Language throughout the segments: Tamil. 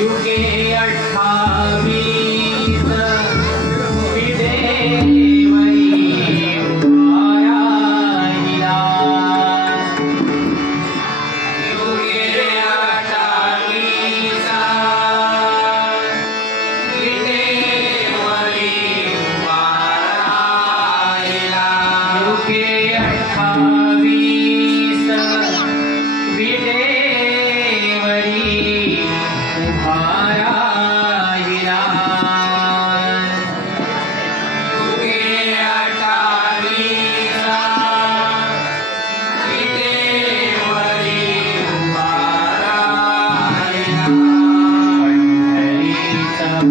युगे अठ्ठावीस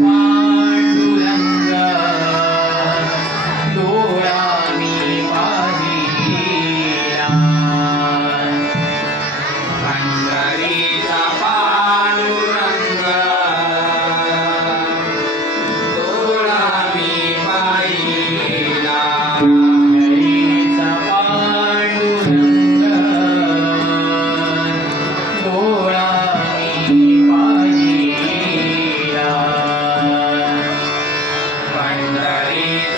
Bye. Catarina.